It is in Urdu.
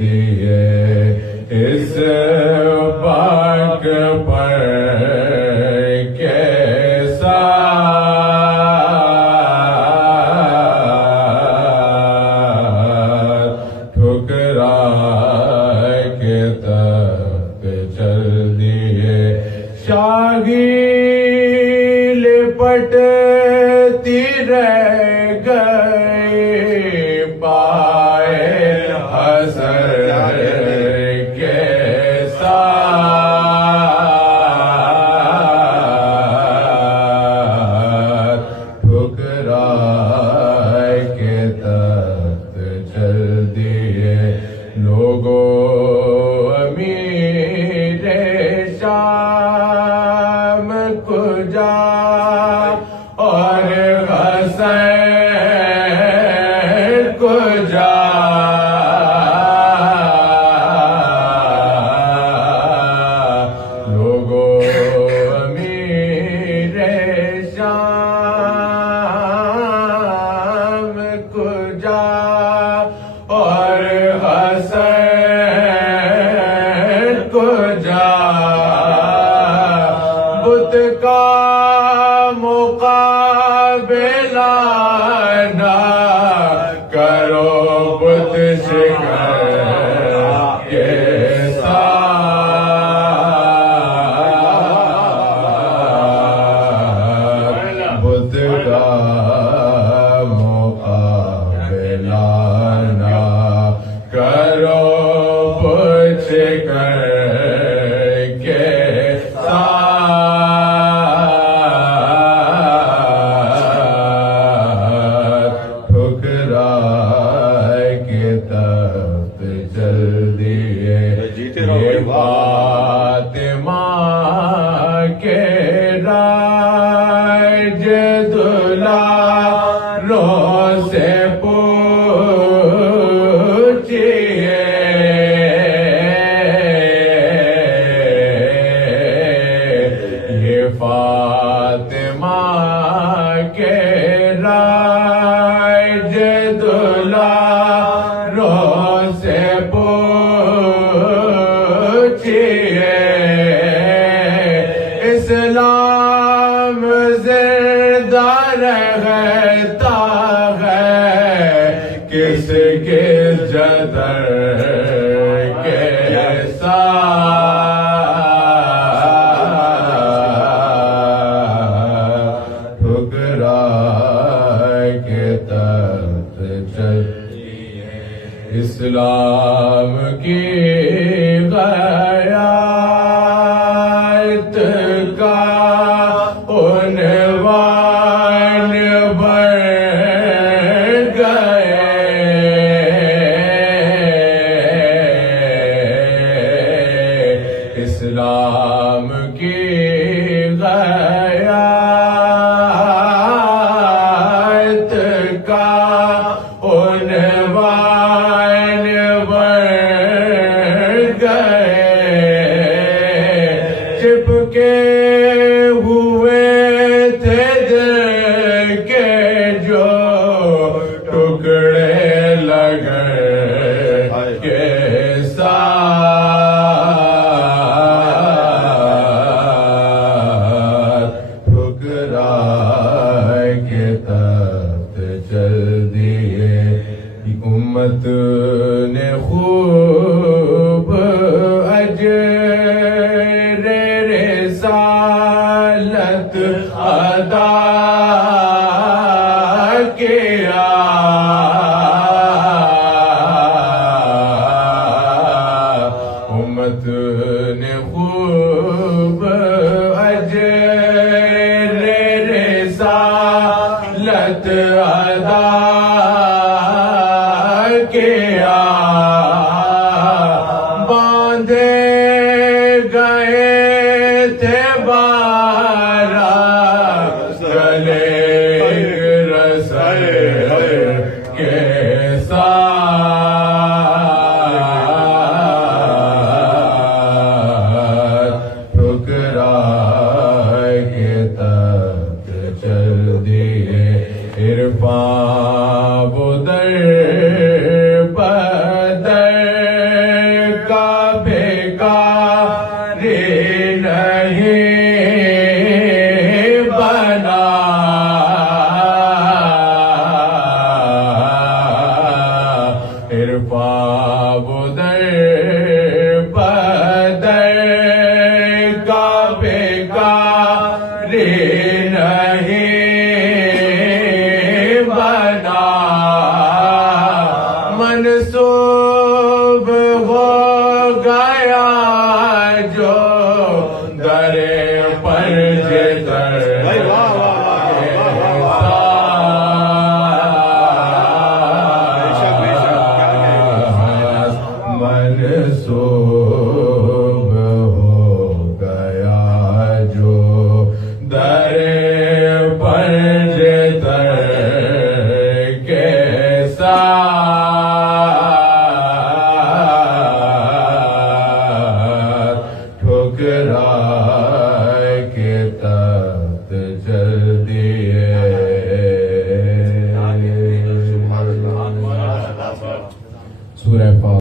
دیے اس پاک پر کیسا ٹھکرا کے تخت چل دیے شاہی لپٹتی رہ گئی پائے حسر کے ساتھ ٹھکرا کے تخت چل دیے لوگوں امیر شام کو جا اور حسین کو جا لوگوں امیر شام کو جا اور حسین کو جا بت کا مقابلہ نہ کرو بت شکر کے ساتھ بت کا مقابلہ نہ کرو بت شکر کے ساتھ ٹھکرا کے تخت چل دیے یہ فاطمہ کے راج دلاروں سے پوچھئے یہ فاطمہ کے راج دلاروں سے پوچھئے اسلام زندہ رہتا ہے کس کس جدر کے ساتھ ٹھکرا کے تخت چل اسلام کی غیرت کا عنوان بن گئے اسلام کی غیرت کا عنوان بن گئے چپکے ہوئے تھے دل کے جو ٹکڑے لگے کے ساتھ ٹھکرا کے تخت چل دیے امت نے خوب اجر رسالت ادا کیا امت نے خوب اجر رسالت ادا کیا باندھے گئے تھے بارہ گلے رسل کے ساتھ ٹھکرا کے تخت چل دیے عرفان بدر بدر پاودر بدر کا بیکار نہیں بنا منسوب ہو گیا جو در پر جدر منسوب ہو گیا جو در پر جدر کے ساتھ ٹھکر